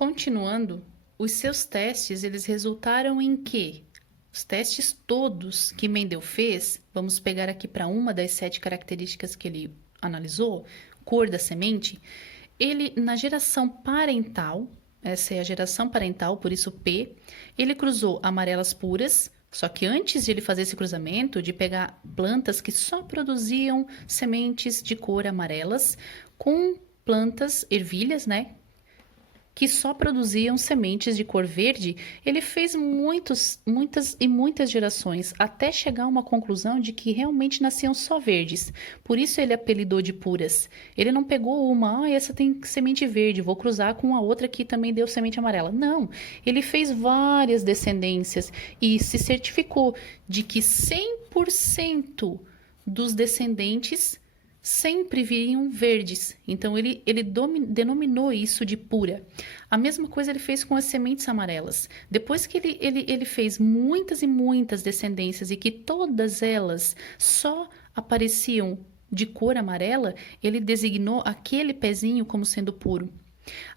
Continuando, os seus testes, eles resultaram em quê? Os testes todos que Mendel fez, vamos pegar aqui para uma das 7 características que ele analisou, cor da semente, ele, na geração parental, essa é a geração parental, por isso P, ele cruzou amarelas puras, só que antes de ele fazer esse cruzamento, de pegar plantas que só produziam sementes de cor amarelas, com plantas ervilhas, né? Que só produziam sementes de cor verde, ele fez muitas gerações, até chegar a uma conclusão de que realmente nasciam só verdes. Por isso ele apelidou de puras. Ele não pegou uma, essa tem semente verde, vou cruzar com a outra que também deu semente amarela. Não, ele fez várias descendências e se certificou de que 100% dos descendentes sempre viriam verdes. Então, ele denominou isso de pura. A mesma coisa ele fez com as sementes amarelas. Depois que ele fez muitas e muitas descendências e que todas elas só apareciam de cor amarela, ele designou aquele pezinho como sendo puro.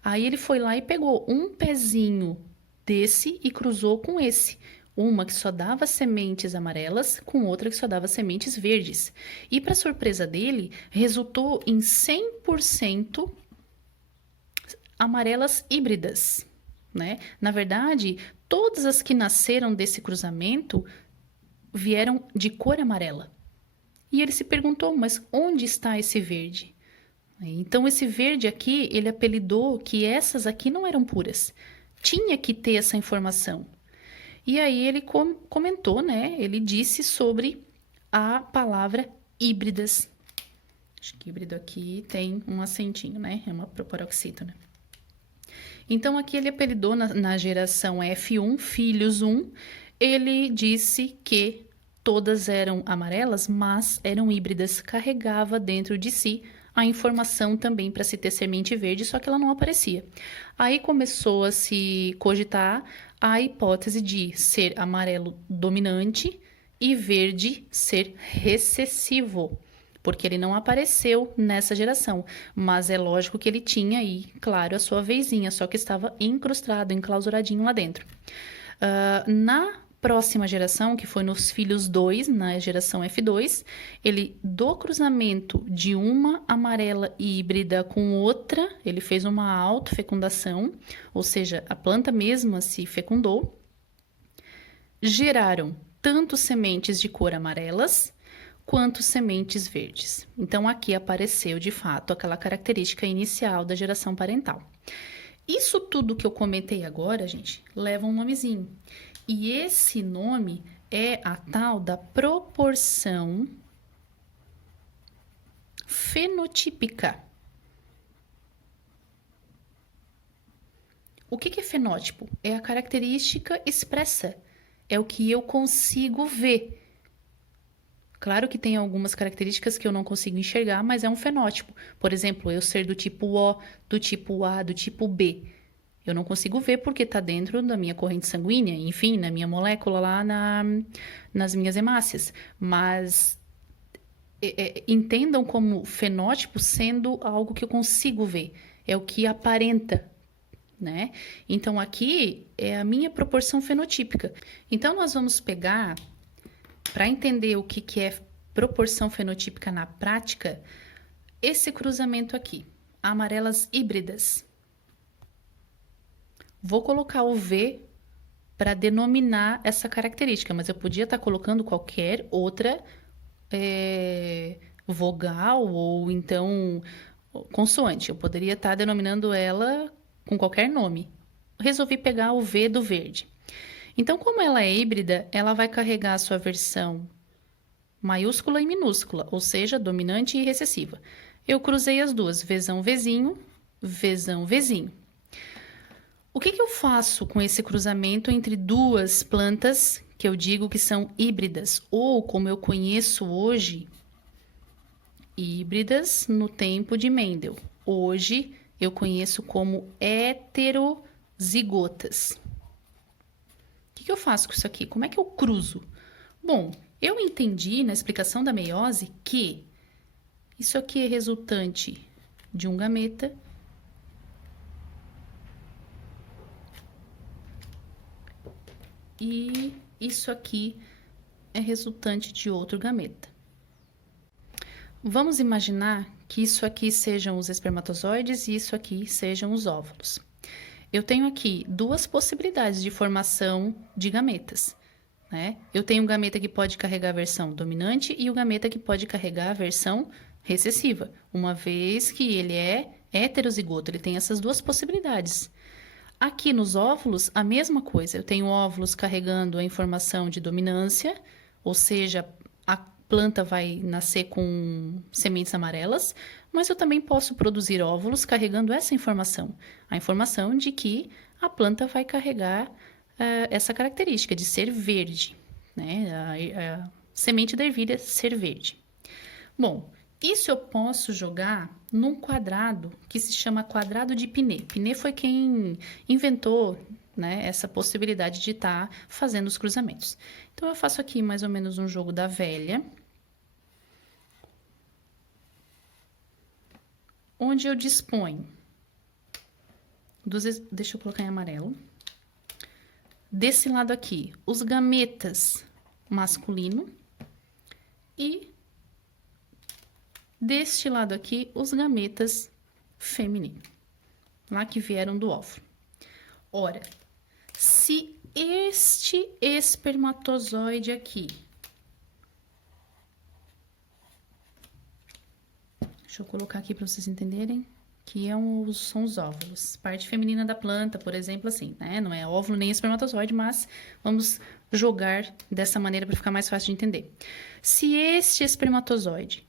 Aí ele foi lá e pegou um pezinho desse e cruzou com esse. Uma que só dava sementes amarelas, com outra que só dava sementes verdes. E, para surpresa dele, resultou em 100% amarelas híbridas, né? Na verdade, todas as que nasceram desse cruzamento vieram de cor amarela. E ele se perguntou, mas onde está esse verde? Então, esse verde aqui, ele apelidou que essas aqui não eram puras. Tinha que ter essa informação. E aí ele comentou, né? Ele disse sobre a palavra híbridas. Acho que híbrido aqui tem um acentinho, né? É uma proparoxítona. Então, aqui ele apelidou na geração F1, filhos 1, ele disse que todas eram amarelas, mas eram híbridas. Carregava dentro de si a informação também para se ter semente verde, só que ela não aparecia. Aí começou a se cogitar a hipótese de ser amarelo dominante e verde ser recessivo, porque ele não apareceu nessa geração, mas é lógico que ele tinha aí, claro, a sua vezinha, só que estava incrustado, enclausuradinho lá dentro. Na próxima geração, que foi nos filhos 2, na geração F2, ele, do cruzamento de uma amarela híbrida com outra, ele fez uma autofecundação, ou seja, a planta mesma se fecundou, geraram tanto sementes de cor amarelas, quanto sementes verdes. Então, aqui apareceu, de fato, aquela característica inicial da geração parental. Isso tudo que eu comentei agora, gente, leva um nomezinho. E esse nome é a tal da proporção fenotípica. O que é fenótipo? É a característica expressa. É o que eu consigo ver. Claro que tem algumas características que eu não consigo enxergar, mas é um fenótipo. Por exemplo, eu ser do tipo O, do tipo A, do tipo B. Eu não consigo ver porque está dentro da minha corrente sanguínea, enfim, na minha molécula lá nas minhas hemácias. Mas entendam como fenótipo sendo algo que eu consigo ver. É o que aparenta, né? Então, aqui é a minha proporção fenotípica. Então, nós vamos pegar, para entender o que é proporção fenotípica na prática, esse cruzamento aqui, amarelas híbridas. Vou colocar o V para denominar essa característica, mas eu podia estar colocando qualquer outra vogal ou então consoante. Eu poderia estar denominando ela com qualquer nome. Resolvi pegar o V do verde. Então, como ela é híbrida, ela vai carregar a sua versão maiúscula e minúscula, ou seja, dominante e recessiva. Eu cruzei as duas, Vzão, Vzinho, Vzão, Vzinho. O que eu faço com esse cruzamento entre duas plantas que eu digo que são híbridas, ou como eu conheço hoje, híbridas no tempo de Mendel. Hoje eu conheço como heterozigotas. O que eu faço com isso aqui? Como é que eu cruzo? Bom, eu entendi na explicação da meiose que isso aqui é resultante de um gameta e isso aqui é resultante de outro gameta. Vamos imaginar que isso aqui sejam os espermatozoides e isso aqui sejam os óvulos. Eu tenho aqui duas possibilidades de formação de gametas, né? Eu tenho um gameta que pode carregar a versão dominante e o gameta que pode carregar a versão recessiva, uma vez que ele é heterozigoto, ele tem essas duas possibilidades. Aqui nos óvulos, a mesma coisa. Eu tenho óvulos carregando a informação de dominância, ou seja, a planta vai nascer com sementes amarelas, mas eu também posso produzir óvulos carregando essa informação. A informação de que a planta vai carregar essa característica de ser verde, né? A semente da ervilha ser verde. Bom, isso eu posso jogar num quadrado que se chama quadrado de Pinet. Pinet foi quem inventou, né, essa possibilidade de estar fazendo os cruzamentos. Então, eu faço aqui mais ou menos um jogo da velha, onde eu disponho deixa eu colocar em amarelo. Desse lado aqui, os gametas masculino e deste lado aqui, os gametas feminino, lá que vieram do óvulo. Ora, se este espermatozoide aqui, deixa eu colocar aqui para vocês entenderem, que são os óvulos, parte feminina da planta, por exemplo, assim, né? Não é óvulo nem espermatozoide, mas vamos jogar dessa maneira para ficar mais fácil de entender. Se este espermatozoide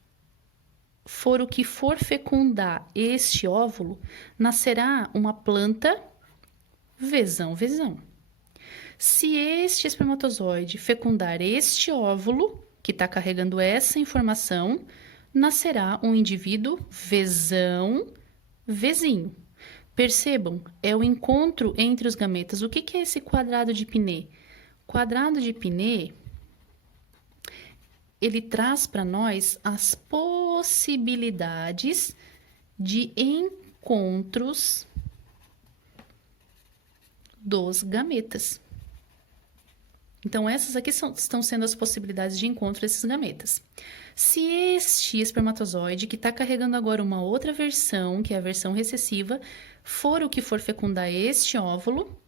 for o que for fecundar este óvulo, nascerá uma planta vezão. Se este espermatozoide fecundar este óvulo, que está carregando essa informação, nascerá um indivíduo vezinho. Percebam, é o encontro entre os gametas. O que é esse quadrado de Pinet? Quadrado de Pinet, ele traz para nós as possibilidades de encontros dos gametas. Então, essas aqui estão sendo as possibilidades de encontro desses gametas. Se este espermatozoide, que está carregando agora uma outra versão, que é a versão recessiva, for o que for fecundar este óvulo,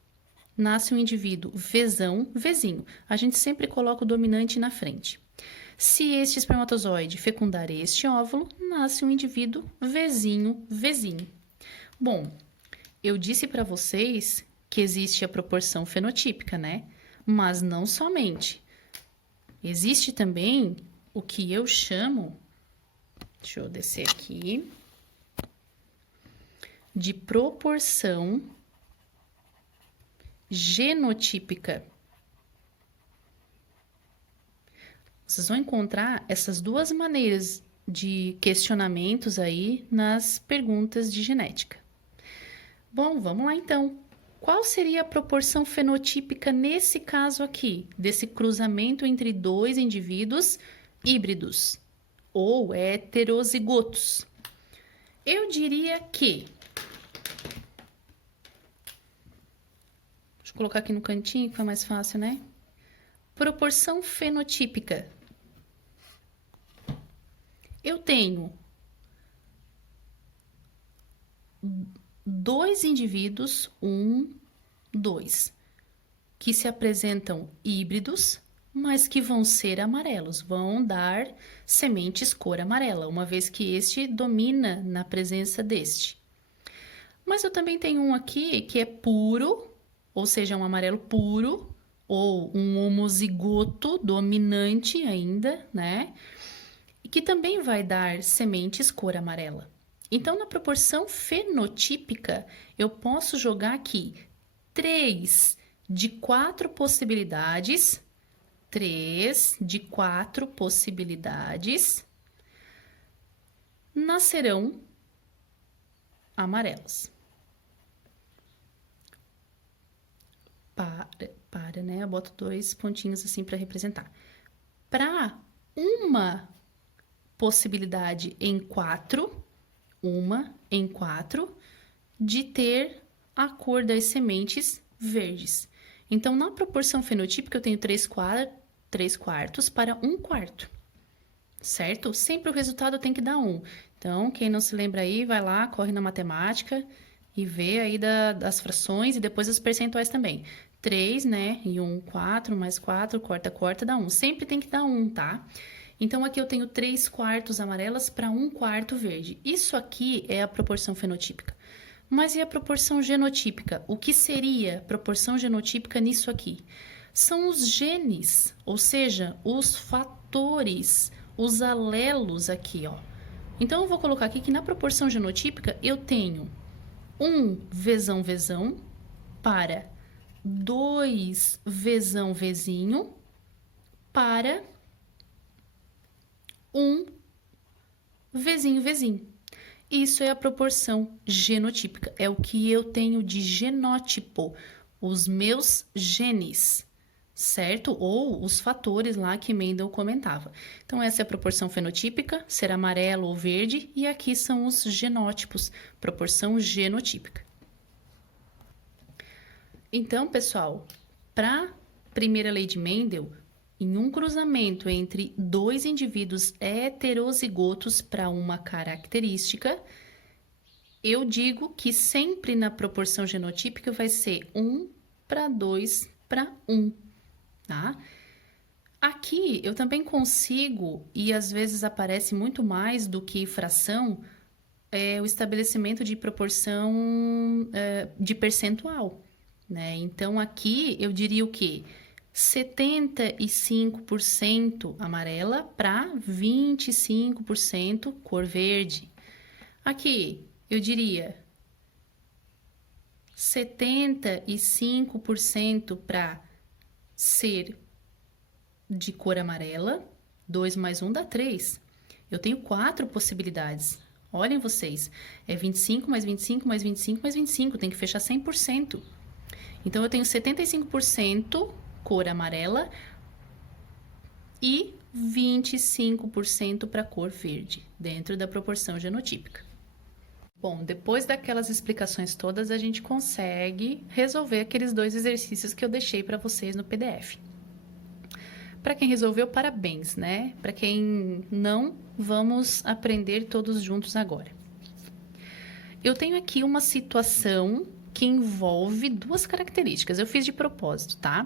nasce um indivíduo vezinho. A gente sempre coloca o dominante na frente. Se este espermatozoide fecundar este óvulo, nasce um indivíduo vezinho. Bom, eu disse para vocês que existe a proporção fenotípica, né? Mas não somente. Existe também o que eu chamo, deixa eu descer aqui, de proporção genotípica. Vocês vão encontrar essas duas maneiras de questionamentos aí nas perguntas de genética. Bom, vamos lá então. Qual seria a proporção fenotípica nesse caso aqui, desse cruzamento entre dois indivíduos híbridos ou heterozigotos? Eu diria que... Deixa eu colocar aqui no cantinho, que fica mais fácil, né? Proporção fenotípica. Eu tenho dois indivíduos, 2, que se apresentam híbridos, mas que vão ser amarelos, vão dar sementes cor amarela, uma vez que este domina na presença deste. Mas eu também tenho um aqui que é puro, ou seja, um amarelo puro, ou um homozigoto dominante ainda, né? E que também vai dar sementes cor amarela. Então, na proporção fenotípica, eu posso jogar aqui 3 de 4 possibilidades, nascerão amarelos. Né? Eu boto 2 pontinhos assim para representar. Para uma possibilidade em 4, de ter a cor das sementes verdes. Então, na proporção fenotípica, eu tenho 3 quartos para 1/4, certo? Sempre o resultado tem que dar 1. Então, quem não se lembra aí, vai lá, corre na matemática e vê aí das frações e depois os percentuais também. 3, né? E 1, 4, mais 4, corta, dá 1. Sempre tem que dar 1, tá? Então, aqui eu tenho 3 quartos amarelas para 1/4 verde. Isso aqui é a proporção fenotípica. Mas e a proporção genotípica? O que seria proporção genotípica nisso aqui? São os genes, ou seja, os fatores, os alelos aqui, ó. Então, eu vou colocar aqui que na proporção genotípica eu tenho 1 Vzão para 2 Vzinho para 1 Vzinho. Isso é a proporção genotípica, é o que eu tenho de genótipo, os meus genes, certo? Ou os fatores lá que Mendel comentava. Então, essa é a proporção fenotípica, ser amarelo ou verde, e aqui são os genótipos, proporção genotípica. Então, pessoal, para a primeira lei de Mendel, em um cruzamento entre 2 indivíduos heterozigotos para uma característica, eu digo que sempre na proporção genotípica vai ser 1 para 2 para 1, tá? Aqui eu também consigo, e às vezes aparece muito mais do que fração, o estabelecimento de proporção de percentual, né? Então, aqui eu diria o quê? 75% amarela para 25% cor verde. Aqui, eu diria 75% para ser de cor amarela, 2 mais 1 dá 3. Eu tenho 4 possibilidades. Olhem vocês, é 25 mais 25 mais 25 mais 25, tem que fechar 100%. Então, eu tenho 75% cor amarela e 25% para cor verde, dentro da proporção genotípica. Bom, depois daquelas explicações todas, a gente consegue resolver aqueles 2 exercícios que eu deixei para vocês no PDF. Para quem resolveu, parabéns, né? Para quem não, vamos aprender todos juntos agora. Eu tenho aqui uma situação que envolve 2 características. Eu fiz de propósito, tá?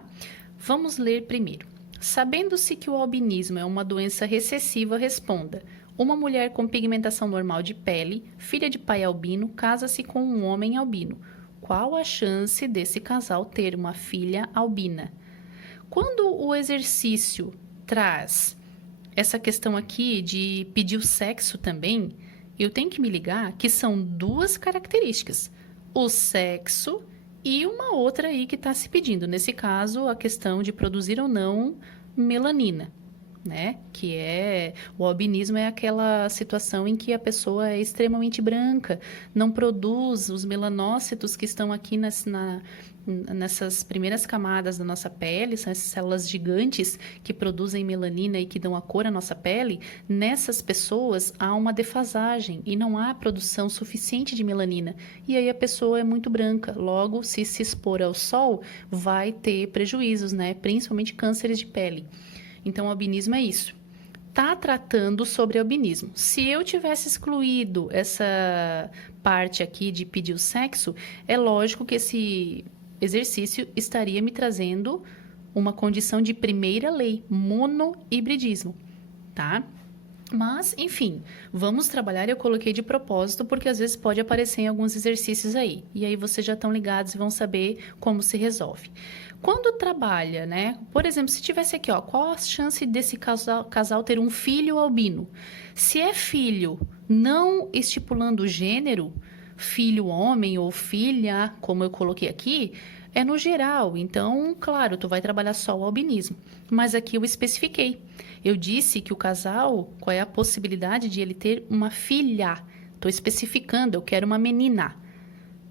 Vamos ler primeiro. Sabendo-se que o albinismo é uma doença recessiva, responda. Uma mulher com pigmentação normal de pele, filha de pai albino, casa-se com um homem albino. Qual a chance desse casal ter uma filha albina? Quando o exercício traz essa questão aqui de pedir o sexo também, eu tenho que me ligar que são 2 características. O sexo e uma outra aí que está se pedindo. Nesse caso, a questão de produzir ou não melanina, né? Que é... O albinismo é aquela situação em que a pessoa é extremamente branca, não produz os melanócitos que estão aqui nessas primeiras camadas da nossa pele, são essas células gigantes que produzem melanina e que dão a cor à nossa pele. Nessas pessoas há uma defasagem e não há produção suficiente de melanina. E aí a pessoa é muito branca. Logo, se expor ao sol, vai ter prejuízos, né? Principalmente cânceres de pele. Então, o albinismo é isso. Tá tratando sobre albinismo. Se eu tivesse excluído essa parte aqui de pedir o sexo, é lógico que esse exercício estaria me trazendo uma condição de primeira lei, monohibridismo, tá? Mas, enfim, vamos trabalhar. Eu coloquei de propósito porque às vezes pode aparecer em alguns exercícios aí. E aí vocês já estão ligados e vão saber como se resolve. Quando trabalha, né? Por exemplo, se tivesse aqui, ó, qual a chance desse casal ter um filho albino? Se é filho, não estipulando o gênero, filho homem ou filha, como eu coloquei aqui, é no geral. Então, claro, tu vai trabalhar só o albinismo. Mas aqui eu especifiquei. Eu disse que o casal, qual é a possibilidade de ele ter uma filha? Estou especificando, eu quero uma menina.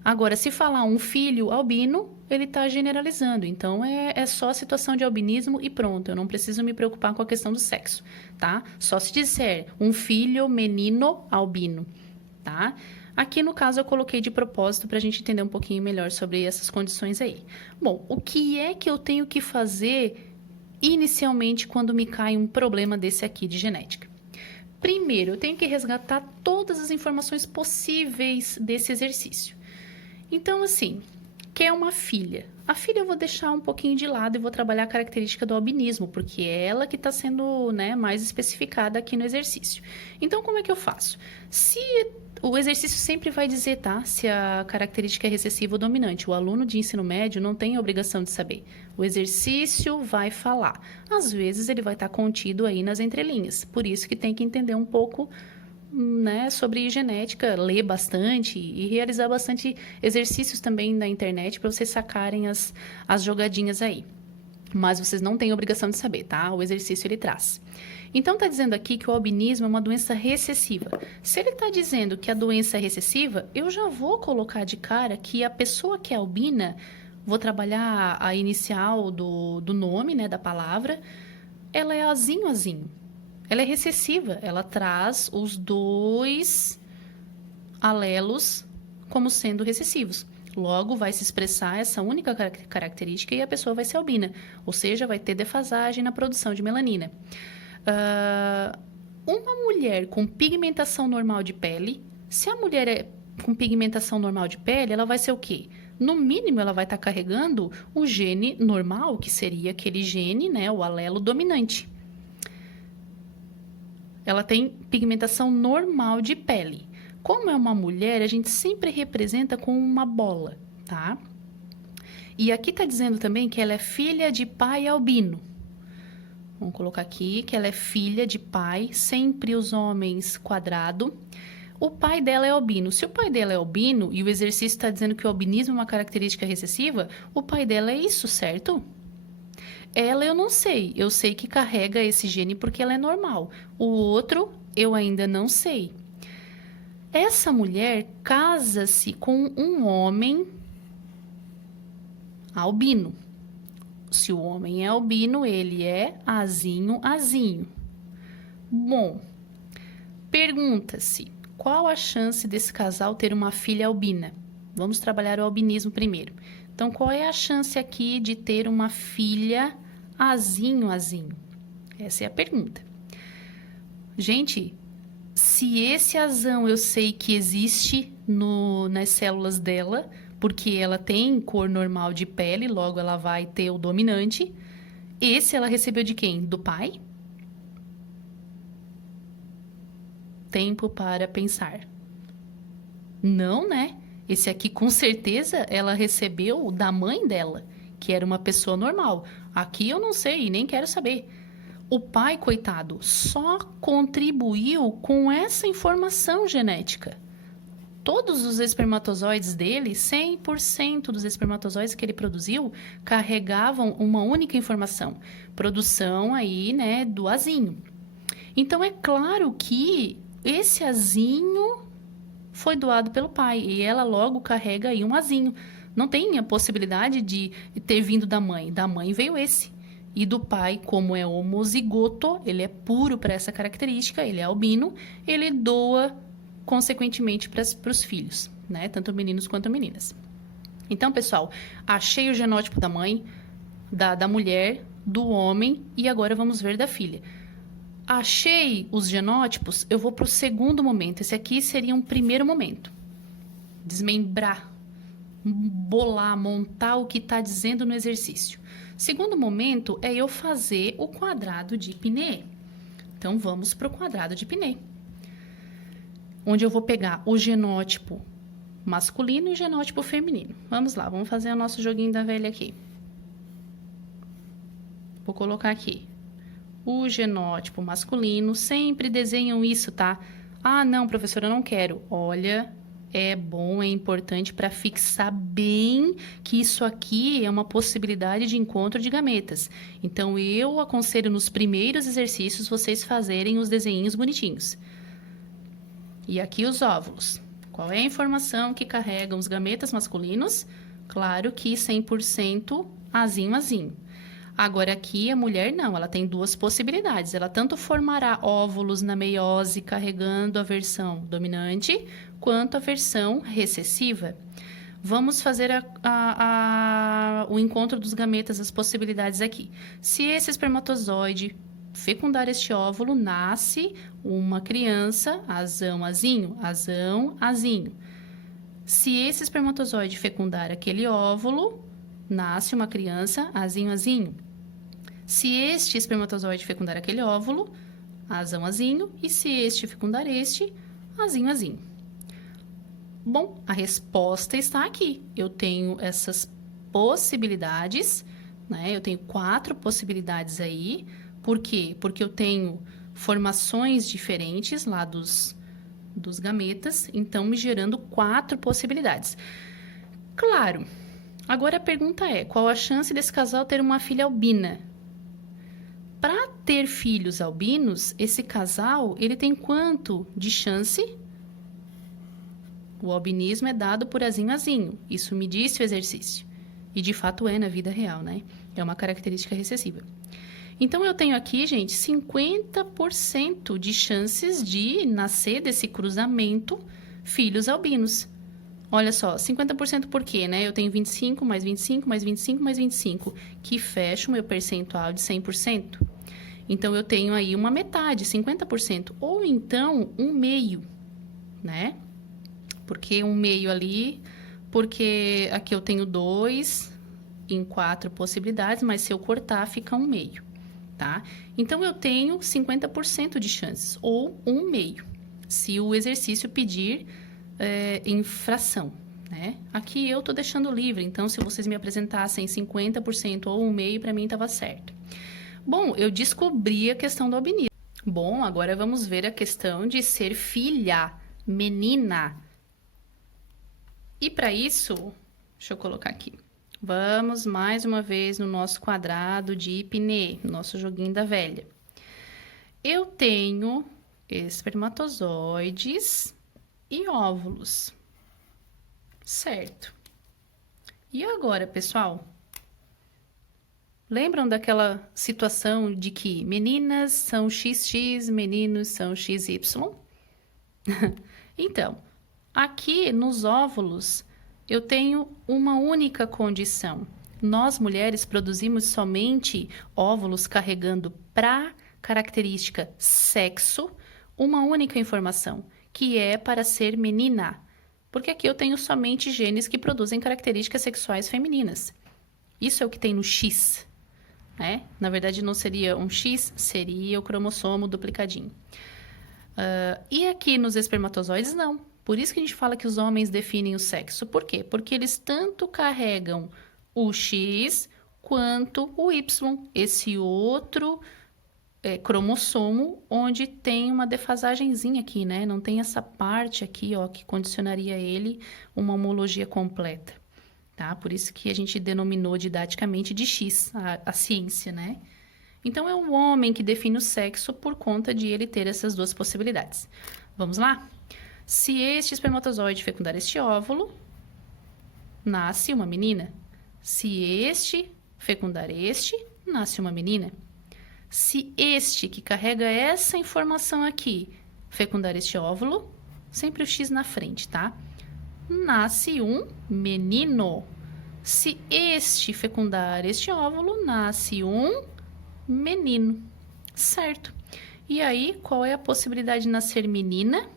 Agora, se falar um filho albino, ele está generalizando. Então, é só a situação de albinismo e pronto. Eu não preciso me preocupar com a questão do sexo, tá? Só se disser um filho menino albino, tá? Aqui, no caso, eu coloquei de propósito para a gente entender um pouquinho melhor sobre essas condições aí. Bom, o que é que eu tenho que fazer inicialmente quando me cai um problema desse aqui de genética? Primeiro, eu tenho que resgatar todas as informações possíveis desse exercício. Então, assim, quer uma filha. A filha eu vou deixar um pouquinho de lado e vou trabalhar a característica do albinismo, porque é ela que está sendo, né, mais especificada aqui no exercício. Então, como é que eu faço? Se o exercício sempre vai dizer, tá? Se a característica é recessiva ou dominante. O aluno de ensino médio não tem a obrigação de saber. O exercício vai falar. Às vezes, ele vai estar contido aí nas entrelinhas. Por isso que tem que entender um pouco, né, sobre genética, ler bastante e realizar bastante exercícios também na internet para vocês sacarem as jogadinhas aí. Mas vocês não têm obrigação de saber, tá? O exercício ele traz. Então, está dizendo aqui que o albinismo é uma doença recessiva. Se ele está dizendo que a doença é recessiva, eu já vou colocar de cara que a pessoa que é albina, vou trabalhar a inicial do nome, né, da palavra, ela é azinho, azinho. Ela é recessiva, ela traz os dois alelos como sendo recessivos. Logo, vai se expressar essa única característica e a pessoa vai ser albina, ou seja, vai ter defasagem na produção de melanina. Uma mulher com pigmentação normal de pele, se a mulher é com pigmentação normal de pele, ela vai ser o quê? No mínimo, ela vai estar carregando o gene normal, que seria aquele gene, né, o alelo dominante. Ela tem pigmentação normal de pele. Como é uma mulher, a gente sempre representa com uma bola, tá? E aqui está dizendo também que ela é filha de pai albino. Vamos colocar aqui que ela é filha de pai, sempre os homens quadrado. O pai dela é albino. Se o pai dela é albino e o exercício está dizendo que o albinismo é uma característica recessiva, o pai dela é isso, certo? Ela eu não sei. Eu sei que carrega esse gene porque ela é normal. O outro eu ainda não sei. Essa mulher casa-se com um homem albino. Se o homem é albino, ele é azinho, azinho. Bom, pergunta-se, qual a chance desse casal ter uma filha albina? Vamos trabalhar o albinismo primeiro. Então, qual é a chance aqui de ter uma filha azinho, azinho? Essa é a pergunta. Gente, se esse azão eu sei que existe nas células dela, porque ela tem cor normal de pele, logo ela vai ter o dominante. Esse ela recebeu de quem? Do pai? Tempo para pensar. Não, né? Esse aqui, com certeza, ela recebeu da mãe dela, que era uma pessoa normal. Aqui eu não sei e nem quero saber. O pai, coitado, só contribuiu com essa informação genética. Todos os espermatozoides dele, 100% dos espermatozoides que ele produziu, carregavam uma única informação. Produção aí, né, do azinho. Então, é claro que esse azinho foi doado pelo pai e ela logo carrega aí um azinho. Não tem a possibilidade de ter vindo da mãe. Da mãe veio esse. E do pai, como é homozigoto, ele é puro para essa característica, ele é albino, ele doa consequentemente para os filhos, né? Tanto meninos quanto meninas. Então, pessoal, achei o genótipo da mãe, da mulher, do homem e agora vamos ver da filha. Achei os genótipos, eu vou para o segundo momento. Esse aqui seria um primeiro momento. Desmembrar, bolar, montar o que está dizendo no exercício. Segundo momento é eu fazer o quadrado de Pinet. Então, vamos para o quadrado de Pinet. Onde eu vou pegar o genótipo masculino e o genótipo feminino. Vamos lá, vamos fazer o nosso joguinho da velha aqui. Vou colocar aqui o genótipo masculino. Sempre desenham isso, tá? Ah, não, professora, eu não quero. Olha, é bom, é importante para fixar bem que isso aqui é uma possibilidade de encontro de gametas. Então, eu aconselho nos primeiros exercícios vocês fazerem os desenhinhos bonitinhos. E aqui os óvulos. Qual é a informação que carregam os gametas masculinos? Claro que 100% azinho, azinho. Agora aqui a mulher não, ela tem duas possibilidades. Ela tanto formará óvulos na meiose carregando a versão dominante, quanto a versão recessiva. Vamos fazer o encontro dos gametas, as possibilidades aqui. Se esse espermatozoide fecundar este óvulo, nasce uma criança, azão, azinho, azão, azinho. Se esse espermatozoide fecundar aquele óvulo, nasce uma criança, azinho, azinho. Se este espermatozoide fecundar aquele óvulo, azão, azinho. E se este fecundar este, azinho, azinho. Bom, a resposta está aqui. Eu tenho essas possibilidades, né? Eu tenho 4 possibilidades aí. Por quê? Porque eu tenho formações diferentes lá dos gametas, então me gerando 4 possibilidades. Claro, agora a pergunta é, qual a chance desse casal ter uma filha albina? Para ter filhos albinos, esse casal, ele tem quanto de chance? O albinismo é dado por azinho, azinho. Isso me disse o exercício. E de fato é na vida real, né? É uma característica recessiva. Então, eu tenho aqui, gente, 50% de chances de nascer desse cruzamento filhos albinos. Olha só, 50% por quê, né? Eu tenho 25, mais 25, mais 25, mais 25, que fecha o meu percentual de 100%. Então, eu tenho aí uma metade, 50%, ou então um meio, né? Porque um meio ali, porque aqui eu tenho 2 em 4 possibilidades, mas se eu cortar, fica um meio, tá? Então, eu tenho 50% de chances, ou um meio, se o exercício pedir em fração, né? Aqui eu tô deixando livre, então, se vocês me apresentassem 50% ou um meio, para mim estava certo. Bom, eu descobri a questão do albinismo. Bom, agora vamos ver a questão de ser filha, menina. E para isso, deixa eu colocar aqui. Vamos mais uma vez no nosso quadrado de Ipinê, nosso joguinho da velha. Eu tenho espermatozoides e óvulos. Certo. E agora, pessoal? Lembram daquela situação de que meninas são XX, meninos são XY? Então, aqui nos óvulos, eu tenho uma única condição. Nós, mulheres, produzimos somente óvulos carregando para característica sexo uma única informação, que é para ser menina. Porque aqui eu tenho somente genes que produzem características sexuais femininas. Isso é o que tem no X, né? Na verdade, não seria um X, seria o cromossomo duplicadinho. E aqui nos espermatozoides, não. Por isso que a gente fala que os homens definem o sexo. Por quê? Porque eles tanto carregam o X quanto o Y. Esse outro cromossomo onde tem uma defasagenzinha aqui, né? Não tem essa parte aqui, ó, que condicionaria ele uma homologia completa, tá? Por isso que a gente denominou didaticamente de X, a ciência, né? Então, é o homem que define o sexo por conta de ele ter essas duas possibilidades. Vamos lá? Se este espermatozoide fecundar este óvulo, nasce uma menina. Se este fecundar este, nasce uma menina. Se este, que carrega essa informação aqui, fecundar este óvulo, sempre o X na frente, tá? Nasce um menino. Se este fecundar este óvulo, nasce um menino, certo? E aí, qual é a possibilidade de nascer menina?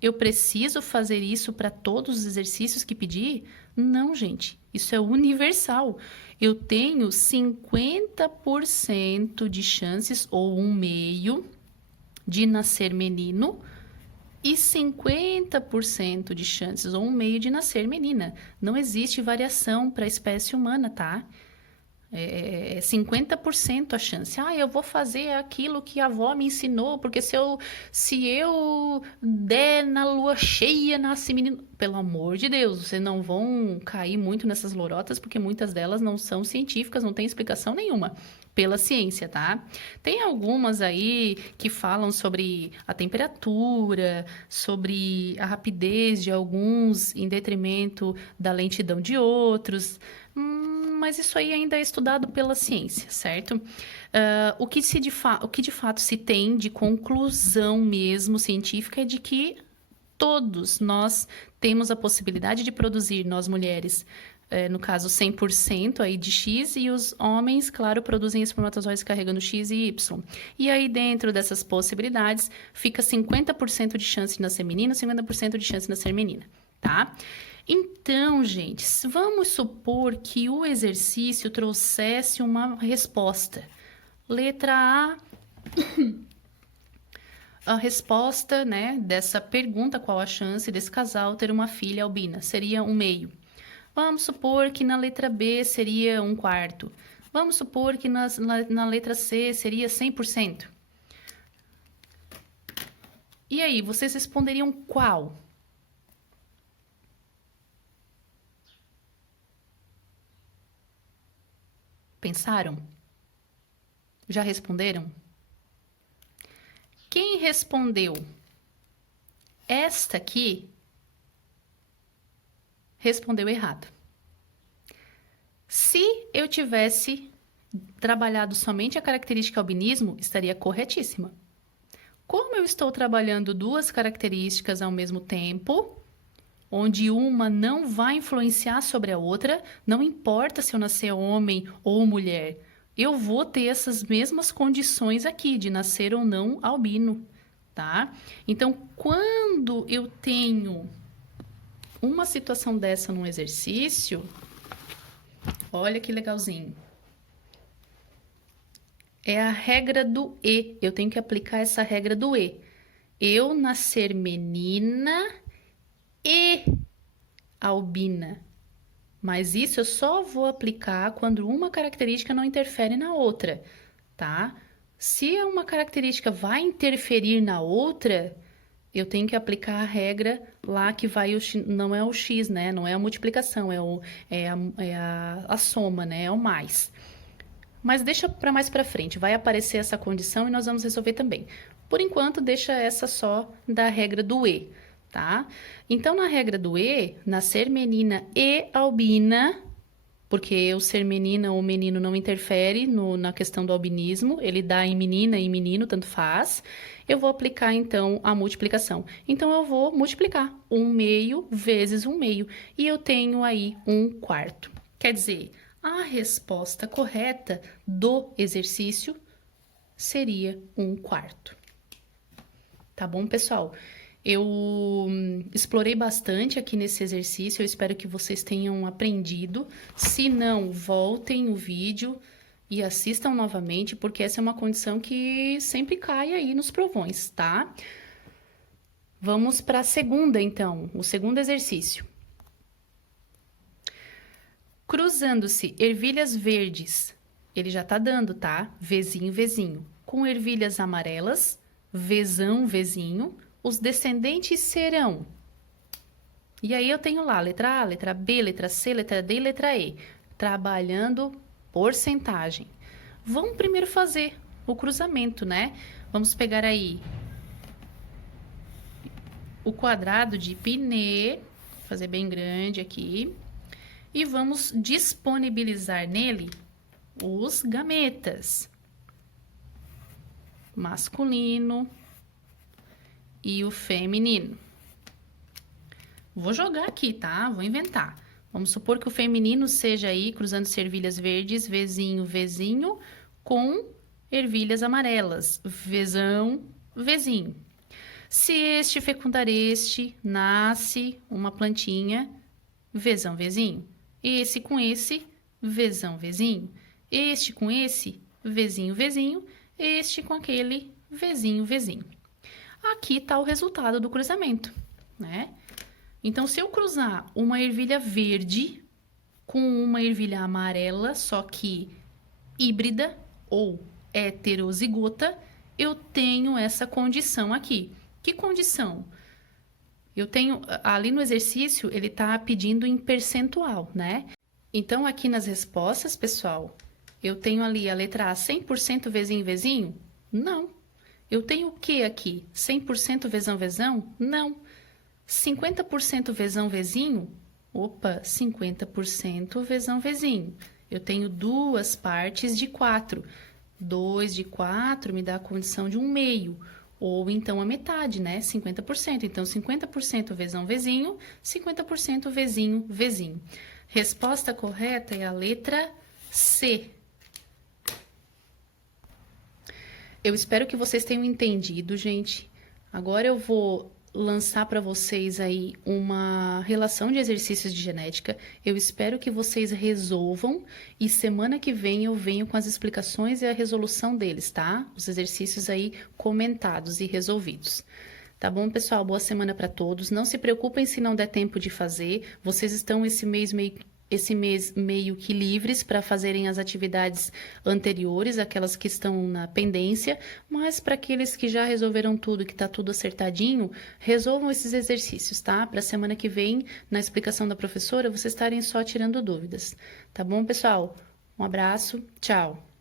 Eu preciso fazer isso para todos os exercícios que pedi? Não, gente. Isso é universal. Eu tenho 50% de chances, ou um meio, de nascer menino e 50% de chances, ou um meio, de nascer menina. Não existe variação para a espécie humana, tá? É 50% a chance. Eu vou fazer aquilo que a avó me ensinou, porque se eu der na lua cheia, nasce menino. Pelo amor de Deus, vocês não vão cair muito nessas lorotas, porque muitas delas não são científicas, não tem explicação nenhuma pela ciência, tá? Tem algumas aí que falam sobre a temperatura, sobre a rapidez de alguns em detrimento da lentidão de outros, mas isso aí ainda é estudado pela ciência, certo? O que de fato se tem de conclusão mesmo científica é de que todos nós temos a possibilidade de produzir, nós mulheres, no caso 100% aí de X, e os homens, claro, produzem espermatozoides carregando X e Y. E aí dentro dessas possibilidades fica 50% de chance de nascer menino, 50% de chance de nascer menina, tá? Então, gente, vamos supor que o exercício trouxesse uma resposta. Letra A, a resposta, né, dessa pergunta, qual a chance desse casal ter uma filha albina? Seria 1/2. Vamos supor que na letra B seria 1/4. Vamos supor que na letra C seria 100%. E aí, vocês responderiam qual? Pensaram? Já responderam? Quem respondeu esta aqui respondeu errado. Se eu tivesse trabalhado somente a característica albinismo, estaria corretíssima. Como eu estou trabalhando duas características ao mesmo tempo, onde uma não vai influenciar sobre a outra, não importa se eu nascer homem ou mulher, eu vou ter essas mesmas condições aqui de nascer ou não albino, tá? Então, quando eu tenho uma situação dessa num exercício, olha que legalzinho. É a regra do E. Eu tenho que aplicar essa regra do E. Eu nascer menina e albina. Mas isso eu só vou aplicar quando uma característica não interfere na outra, tá? Se uma característica vai interferir na outra, eu tenho que aplicar a regra lá que vai, não é o X, né? Não é a multiplicação, é a soma, né? É o mais. Mas deixa para mais para frente, vai aparecer essa condição e nós vamos resolver também. Por enquanto, deixa essa só da regra do E, tá? Então, na regra do E, nascer menina e albina, porque eu ser menina ou menino não interfere na questão do albinismo, ele dá em menina e menino, tanto faz. Eu vou aplicar, então, a multiplicação. Então, eu vou multiplicar 1/2 vezes 1/2, e eu tenho aí 1/4. Quer dizer, a resposta correta do exercício seria 1/4. Tá bom, pessoal? Eu explorei bastante aqui nesse exercício, eu espero que vocês tenham aprendido. Se não, voltem o vídeo e assistam novamente, porque essa é uma condição que sempre cai aí nos provões, tá? Vamos para a segunda, então, o segundo exercício. Cruzando-se ervilhas verdes, ele já tá dando, tá? Vzinho, Vzinho. Com ervilhas amarelas, Vzão, Vzinho, os descendentes serão. E aí eu tenho lá letra A, letra B, letra C, letra D e letra E. Trabalhando porcentagem. Vamos primeiro fazer o cruzamento, né? Vamos pegar aí o quadrado de π, fazer bem grande aqui. E vamos disponibilizar nele os gametas. Masculino e o feminino. Vou jogar aqui, tá? Vou inventar. Vamos supor que o feminino seja aí, cruzando-se ervilhas verdes, Vzinho, Vzinho, com ervilhas amarelas, Vzão, Vzinho. Se este fecundar este, nasce uma plantinha, Vzão, Vzinho. Esse com esse, Vzão, Vzinho. Este com esse, Vzinho, Vzinho. Este com aquele, Vzinho, Vzinho. Aqui está o resultado do cruzamento, né? Então, se eu cruzar uma ervilha verde com uma ervilha amarela, só que híbrida ou heterozigota, eu tenho essa condição aqui. Que condição? Eu tenho, ali no exercício, ele está pedindo em percentual, né? Então, aqui nas respostas, pessoal, eu tenho ali a letra A, 100% Vzinho, Vzinho? Não. Eu tenho o que aqui? 100% Vzão, Vzão? Não. 50% Vzão, Vzinho? Opa, 50% Vzão, Vzinho. Eu tenho duas partes de 4. 2 de 4 me dá a condição de 1/2. Ou então a metade, né? 50%. Então, 50% vezão vezinho, 50% vezinho vezinho. Resposta correta é a letra C. Eu espero que vocês tenham entendido, gente. Agora eu vou lançar para vocês aí uma relação de exercícios de genética. Eu espero que vocês resolvam e semana que vem eu venho com as explicações e a resolução deles, tá? Os exercícios aí comentados e resolvidos. Tá bom, pessoal? Boa semana para todos. Não se preocupem se não der tempo de fazer. Vocês estão esse mês meio que livres para fazerem as atividades anteriores, aquelas que estão na pendência, mas para aqueles que já resolveram tudo, que está tudo acertadinho, resolvam esses exercícios, tá? Para a semana que vem, na explicação da professora, vocês estarem só tirando dúvidas. Tá bom, pessoal? Um abraço, tchau!